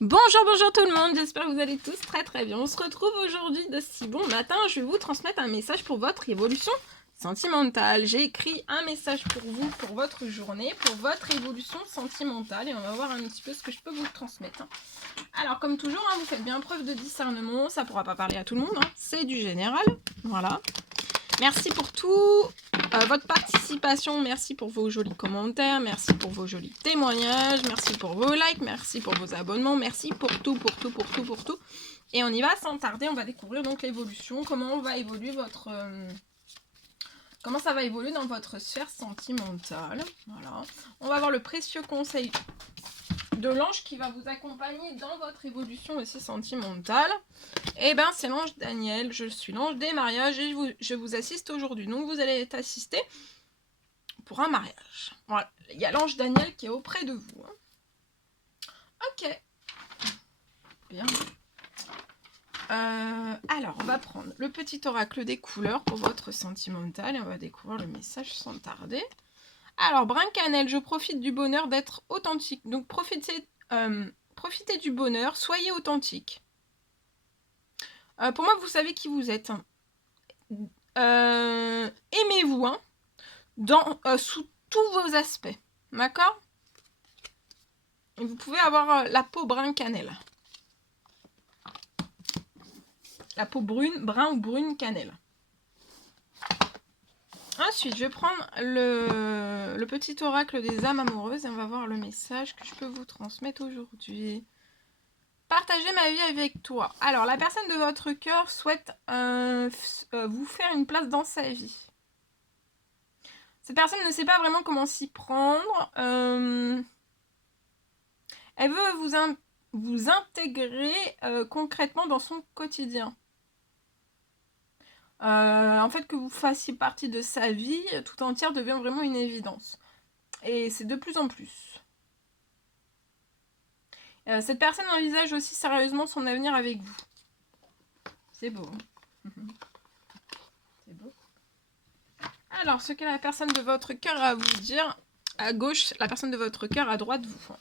Bonjour tout le monde, j'espère que vous allez tous très bien. On se retrouve aujourd'hui de si bon matin, je vais vous transmettre un message pour votre évolution sentimentale. J'ai écrit un message pour vous, pour votre journée, pour votre évolution sentimentale et on va voir un petit peu ce que je peux vous transmettre. Alors comme toujours, vous faites bien preuve de discernement, ça pourra pas parler à tout le monde, c'est du général, voilà. Merci pour tout votre participation, merci pour vos jolis commentaires, merci pour vos jolis témoignages, merci pour vos likes, merci pour vos abonnements, merci pour tout. Et on y va sans tarder, on va découvrir donc l'évolution, comment va évoluer votre... comment ça va évoluer dans votre sphère sentimentale. Voilà. On va voir le précieux conseil de l'ange qui va vous accompagner dans votre évolution aussi sentimentale. Et ben c'est l'ange Daniel, je suis l'ange des mariages et je vous assiste aujourd'hui. Donc vous allez être assisté pour un mariage. Voilà, il y a l'ange Daniel qui est auprès de vous. Ok. Bien. Alors, on va prendre le petit oracle des couleurs pour votre sentimental et on va découvrir le message sans tarder. Alors, brin cannelle, je profite du bonheur d'être authentique. Donc, profitez du bonheur, soyez authentique. Pour moi, vous savez qui vous êtes. Aimez-vous, sous tous vos aspects. D'accord ? Et vous pouvez avoir la peau brun cannelle. La peau brun ou brune cannelle. Ensuite, je vais prendre le petit oracle des âmes amoureuses et on va voir le message que je peux vous transmettre aujourd'hui. Partager ma vie avec toi. Alors, la personne de votre cœur souhaite vous faire une place dans sa vie. Cette personne ne sait pas vraiment comment s'y prendre. Elle veut vous intégrer concrètement dans son quotidien. En fait, que vous fassiez partie de sa vie tout entière devient vraiment une évidence. Et c'est de plus en plus. Cette personne envisage aussi sérieusement son avenir avec vous. C'est beau. C'est beau. Alors, ce que la personne de votre cœur a à vous dire, à gauche, la personne de votre cœur, à droite, vous.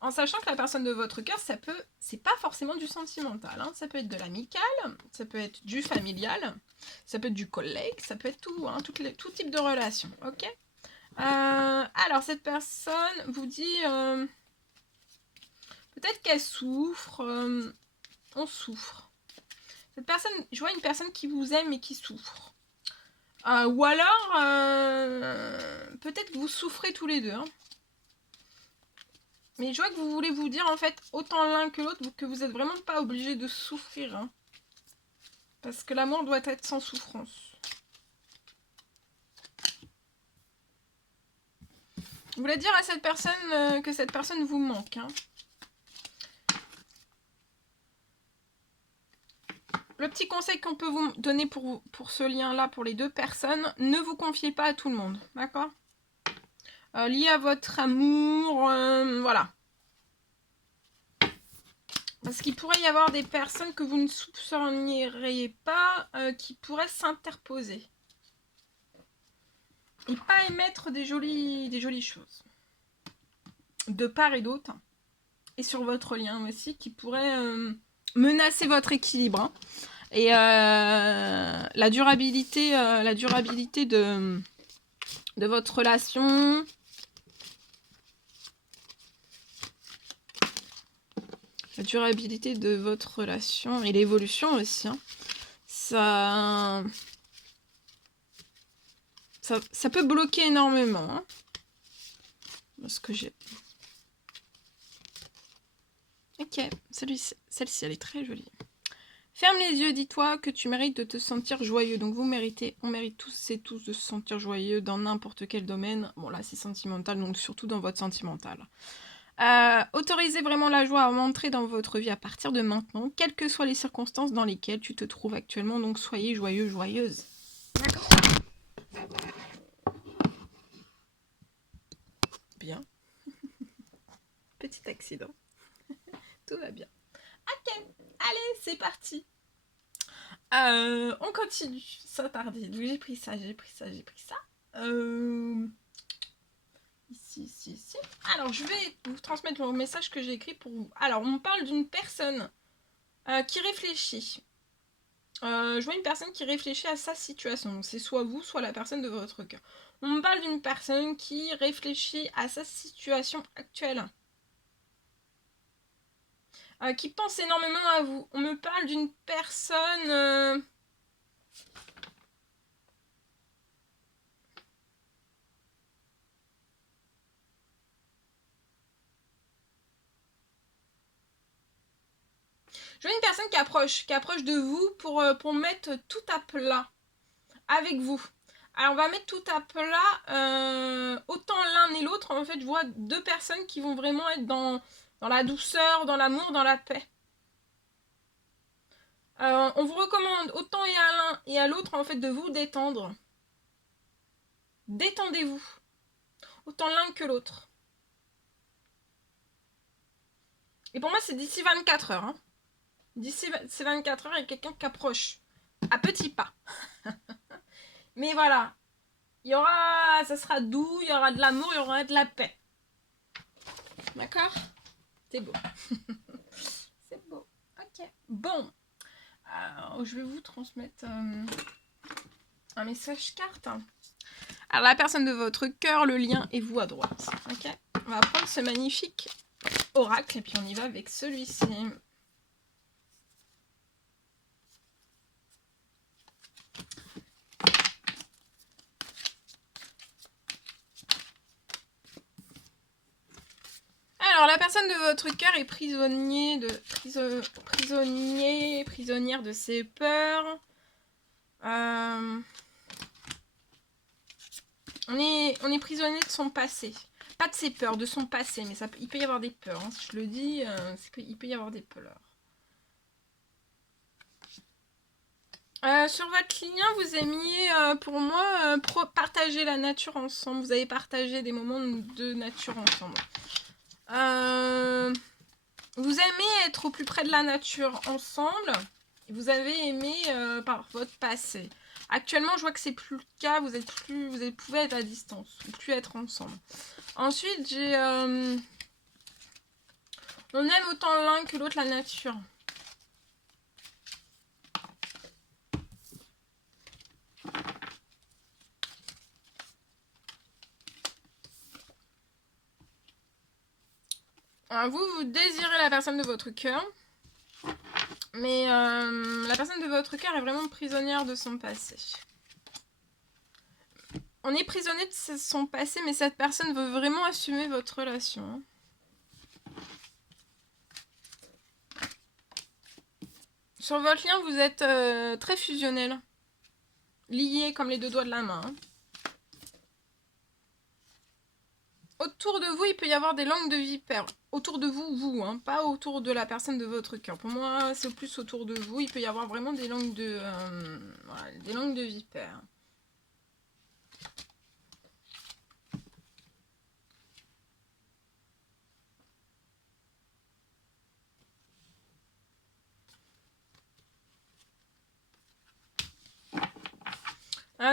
En sachant que la personne de votre cœur, c'est pas forcément du sentimental. Ça peut être de l'amical, ça peut être du familial, ça peut être du collègue, ça peut être tout, tout type de relation. Ok. Alors, cette personne vous dit peut-être qu'elle souffre. On souffre. Cette personne, je vois une personne qui vous aime et qui souffre. Ou alors, peut-être que vous souffrez tous les deux. Mais je vois que vous voulez vous dire, en fait, autant l'un que l'autre, que vous n'êtes vraiment pas obligé de souffrir. Parce que l'amour doit être sans souffrance. Vous voulez dire à cette personne que cette personne vous manque. Le petit conseil qu'on peut vous donner pour ce lien-là, pour les deux personnes, ne vous confiez pas à tout le monde. D'accord ? Lié à votre amour, voilà. Parce qu'il pourrait y avoir des personnes que vous ne soupçonneriez pas qui pourraient s'interposer. Et pas émettre des jolies choses. De part et d'autre. Et sur votre lien aussi, qui pourrait menacer votre équilibre. Et la durabilité de votre relation. La durabilité de votre relation et l'évolution aussi. Ça peut bloquer énormément. Ce que j'ai. Ok, celle-ci, elle est très jolie. Ferme les yeux, dis-toi que tu mérites de te sentir joyeux. Donc on mérite tous et tous de se sentir joyeux dans n'importe quel domaine. Bon là c'est sentimental, donc surtout dans votre sentimental. Autorisez vraiment la joie à entrer dans votre vie à partir de maintenant, quelles que soient les circonstances dans lesquelles tu te trouves actuellement. Donc soyez joyeux, joyeuse. D'accord. Bien. Petit accident. Tout va bien. Ok, allez, c'est parti. On continue, sans tarder. J'ai pris ça. Ici, Si. Alors, je vais vous transmettre le message que j'ai écrit pour vous. Alors, on parle d'une personne qui réfléchit. Je vois une personne qui réfléchit à sa situation. Donc, c'est soit vous, soit la personne de votre cœur. On me parle d'une personne qui réfléchit à sa situation actuelle. Qui pense énormément à vous. On me parle d'une personne... Je vois une personne qui approche de vous pour mettre tout à plat avec vous. Alors on va mettre tout à plat, autant l'un et l'autre. En fait, je vois deux personnes qui vont vraiment être dans la douceur, dans l'amour, dans la paix. On vous recommande autant et à l'un et à l'autre en fait de vous détendre. Détendez-vous. Autant l'un que l'autre. Et pour moi, c'est d'ici 24 heures. Hein. D'ici ces 24 heures, il y a quelqu'un qui approche. À petits pas. Mais voilà. Ça sera doux, il y aura de l'amour, il y aura de la paix. D'accord? C'est beau. C'est beau. Ok. Bon. Alors, je vais vous transmettre un message carte. Alors, la personne de votre cœur, le lien est vous à droite. Ok? On va prendre ce magnifique oracle et puis on y va avec celui-ci. Alors, la personne de votre cœur est prisonnière de ses peurs. On est prisonnier de son passé. Pas de ses peurs, de son passé, mais il peut y avoir des peurs. Hein. Si je le dis, c'est qu'il peut y avoir des peurs. Sur votre lien, vous aimiez, pour moi, partager la nature ensemble. Vous avez partagé des moments de nature ensemble. Vous aimez être au plus près de la nature ensemble. Vous avez aimé par votre passé. Actuellement, je vois que c'est plus le cas. Vous pouvez être à distance, ou plus être ensemble. Ensuite, j'ai... on aime autant l'un que l'autre la nature. Alors vous désirez la personne de votre cœur. Mais la personne de votre cœur est vraiment prisonnière de son passé. On est prisonnier de son passé, mais cette personne veut vraiment assumer votre relation. Sur votre lien, vous êtes très fusionnel. Liés comme les deux doigts de la main. Autour de vous, il peut y avoir des langues de vipère. Autour de vous, hein, pas autour de la personne de votre cœur. Pour moi, c'est plus autour de vous. Il peut y avoir vraiment des langues de, voilà, des langues de vipère.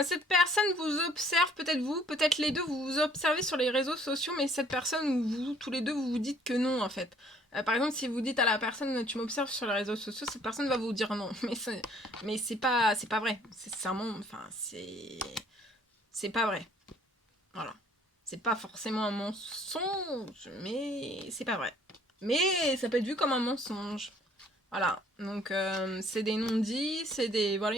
Cette personne vous observe, peut-être vous, peut-être les deux, vous vous observez sur les réseaux sociaux, mais cette personne, vous, tous les deux, vous vous dites que non, en fait. Par exemple, si vous dites à la personne, tu m'observes sur les réseaux sociaux, cette personne va vous dire non. Mais c'est pas vrai. C'est un monde, enfin, c'est pas vrai. Voilà. C'est pas forcément un mensonge, mais c'est pas vrai. Mais ça peut être vu comme un mensonge. Voilà. Donc, c'est des non-dits, c'est des... Voilà.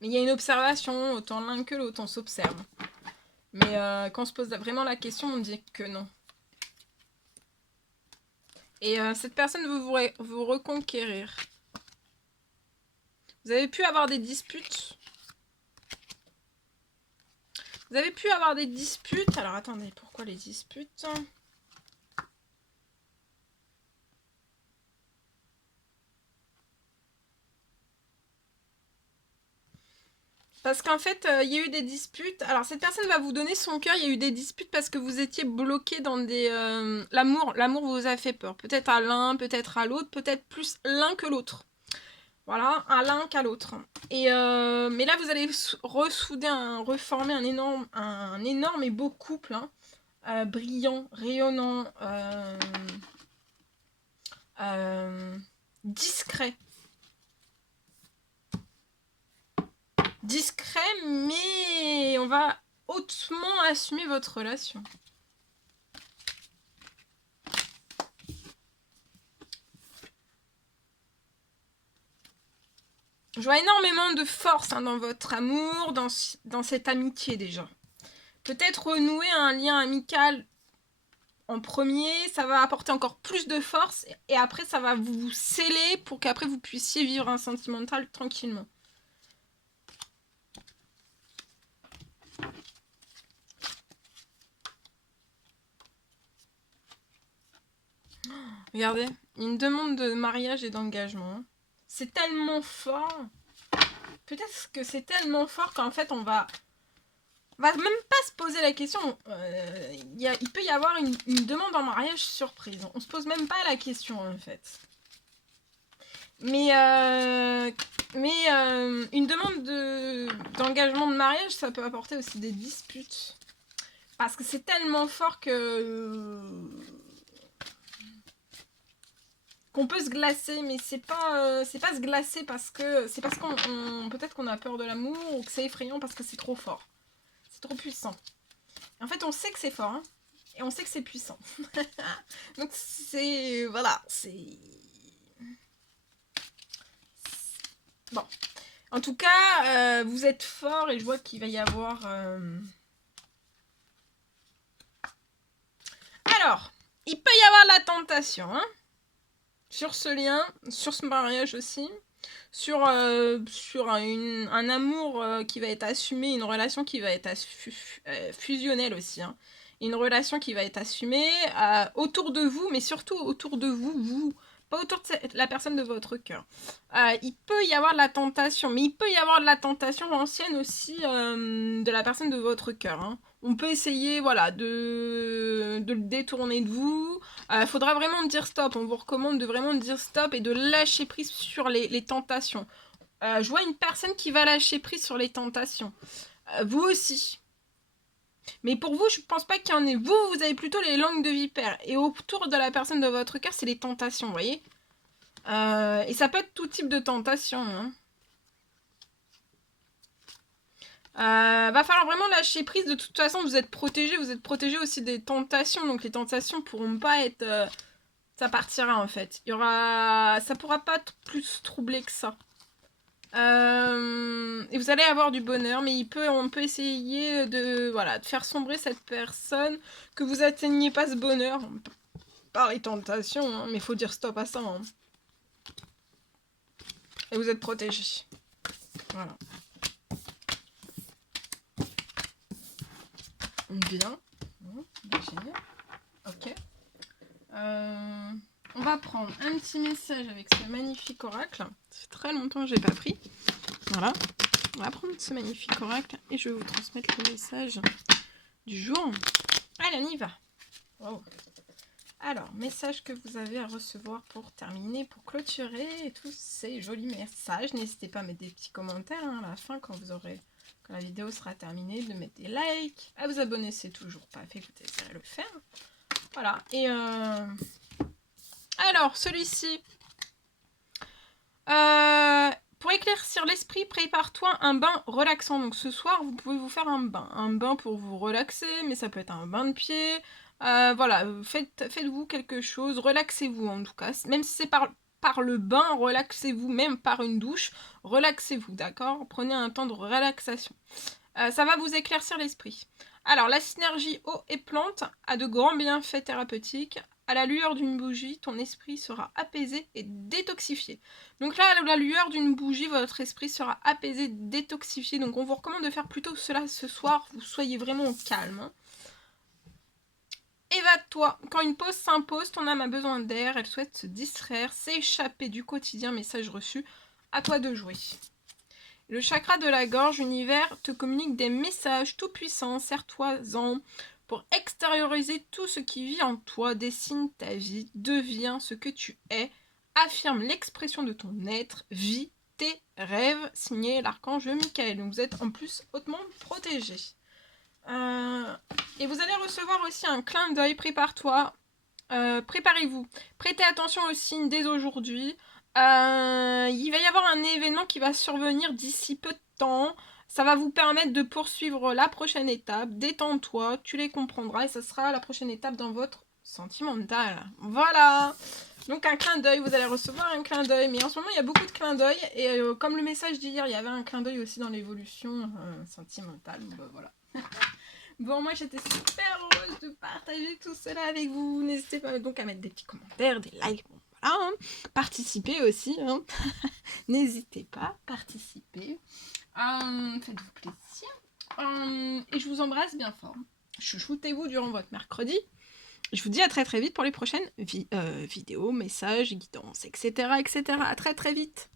Mais il y a une observation, autant l'un que l'autre, on s'observe. Mais quand on se pose vraiment la question, on dit que non. Et cette personne veut vous reconquérir. Vous avez pu avoir des disputes. Vous avez pu avoir des disputes. Alors attendez, pourquoi les disputes ? Parce qu'en fait, il y a eu des disputes. Alors, cette personne va vous donner son cœur. Il y a eu des disputes parce que vous étiez bloqué dans des... L'amour vous a fait peur. Peut-être à l'un, peut-être à l'autre, peut-être plus l'un que l'autre. Voilà, à l'un qu'à l'autre. Et mais là, vous allez ressouder, reformer un énorme et beau couple, hein, brillant, rayonnant, discret. Discret, mais on va hautement assumer votre relation. Je vois énormément de force, hein, dans votre amour, dans cette amitié déjà. Peut-être renouer un lien amical en premier, ça va apporter encore plus de force, et après ça va vous sceller pour qu'après vous puissiez vivre un sentimental tranquillement. Regardez, une demande de mariage et d'engagement. C'est tellement fort. Peut-être que c'est tellement fort qu'en fait on va même pas se poser la question. Il peut y avoir une demande en mariage surprise. On se pose même pas la question en fait. Mais une demande d'engagement de mariage, ça peut apporter aussi des disputes. Parce que c'est tellement fort que qu'on peut se glacer, mais c'est pas se glacer parce qu'on peut-être qu'on a peur de l'amour, ou que c'est effrayant parce que c'est trop fort. C'est trop puissant. En fait, on sait que c'est fort, hein, et on sait que c'est puissant. Donc c'est... Voilà, c'est... Bon. En tout cas, vous êtes fort, et je vois qu'il va y avoir... Alors, il peut y avoir la tentation, hein, sur ce lien, sur ce mariage aussi, sur un amour qui va être assumé, une relation qui va être fusionnelle aussi, hein. Une relation qui va être assumée autour de vous, mais surtout autour de vous, pas autour de la personne de votre cœur. Il peut y avoir de la tentation, mais il peut y avoir de la tentation ancienne aussi, de la personne de votre cœur, hein. On peut essayer, voilà, de le détourner de vous. Faudra vraiment dire stop. On vous recommande de vraiment dire stop et de lâcher prise sur les tentations. Je vois une personne qui va lâcher prise sur les tentations. Vous aussi. Mais pour vous, je pense pas qu'il y en ait. Vous avez plutôt les langues de vipère. Et autour de la personne de votre cœur, c'est les tentations, vous voyez. Et ça peut être tout type de tentation, hein. Va falloir vraiment lâcher prise. De toute façon, vous êtes protégé aussi des tentations. Donc les tentations pourront pas être... ça partira en fait. Ça pourra pas être plus troublé que ça. Et vous allez avoir du bonheur, mais on peut essayer de faire sombrer cette personne, que vous atteigniez pas ce bonheur par les tentations, hein, mais il faut dire stop à ça, hein. Et vous êtes protégé. Voilà. Bien. Génial. Ok. On va prendre un petit message avec ce magnifique oracle. Ça fait très longtemps que j'ai pas pris. Voilà. On va prendre ce magnifique oracle et je vais vous transmettre le message du jour. Allez, on y va. Wow. Alors, message que vous avez à recevoir pour terminer, pour clôturer et tous ces jolis messages. N'hésitez pas à mettre des petits commentaires, hein, à la fin quand la vidéo sera terminée, de mettre des likes, à vous abonner si c'est toujours pas fait, vous essayerez le faire. Voilà. Et alors, celui-ci. Pour éclaircir l'esprit, prépare-toi un bain relaxant. Donc ce soir, vous pouvez vous faire un bain. Un bain pour vous relaxer, mais ça peut être un bain de pied. Voilà, faites-vous quelque chose, relaxez-vous en tout cas. Même si c'est par le bain, relaxez-vous, même par une douche, relaxez-vous, d'accord? Prenez un temps de relaxation. Ça va vous éclaircir l'esprit. Alors, la synergie eau et plante a de grands bienfaits thérapeutiques. À la lueur d'une bougie, ton esprit sera apaisé et détoxifié. Donc là, à la lueur d'une bougie, votre esprit sera apaisé, détoxifié. Donc on vous recommande de faire plutôt cela ce soir. Vous soyez vraiment au calme, hein. Évade-toi. Quand une pause s'impose, ton âme a besoin d'air. Elle souhaite se distraire, s'échapper du quotidien. Message reçu. À toi de jouer. Le chakra de la gorge, univers, te communique des messages tout puissants. Serre-toi-en pour extérioriser tout ce qui vit en toi. Dessine ta vie, deviens ce que tu es. Affirme l'expression de ton être, vis tes rêves, signé l'archange Michael. Donc vous êtes en plus hautement protégé. Et vous allez recevoir aussi un clin d'œil, prépare-toi, préparez-vous. Prêtez attention aux signes dès aujourd'hui. Il va y avoir un événement qui va survenir d'ici peu de temps. Ça va vous permettre de poursuivre la prochaine étape. Détends-toi, tu les comprendras et ça sera la prochaine étape dans votre sentimental. Voilà. Donc un clin d'œil, vous allez recevoir un clin d'œil. Mais en ce moment, il y a beaucoup de clins d'œil. Et comme le message d'hier, il y avait un clin d'œil aussi dans l'évolution sentimentale. Bon, bah, voilà. Bon, moi j'étais super heureuse de partager tout cela avec vous. N'hésitez pas donc à mettre des petits commentaires, des likes. Bon, voilà, hein. Participez aussi. Hein. N'hésitez pas, participez. Faites-vous plaisir. Et je vous embrasse bien fort. Chouchoutez-vous durant votre mercredi. Je vous dis à très très vite pour les prochaines vidéos, messages, guidances, etc. etc. À très très vite.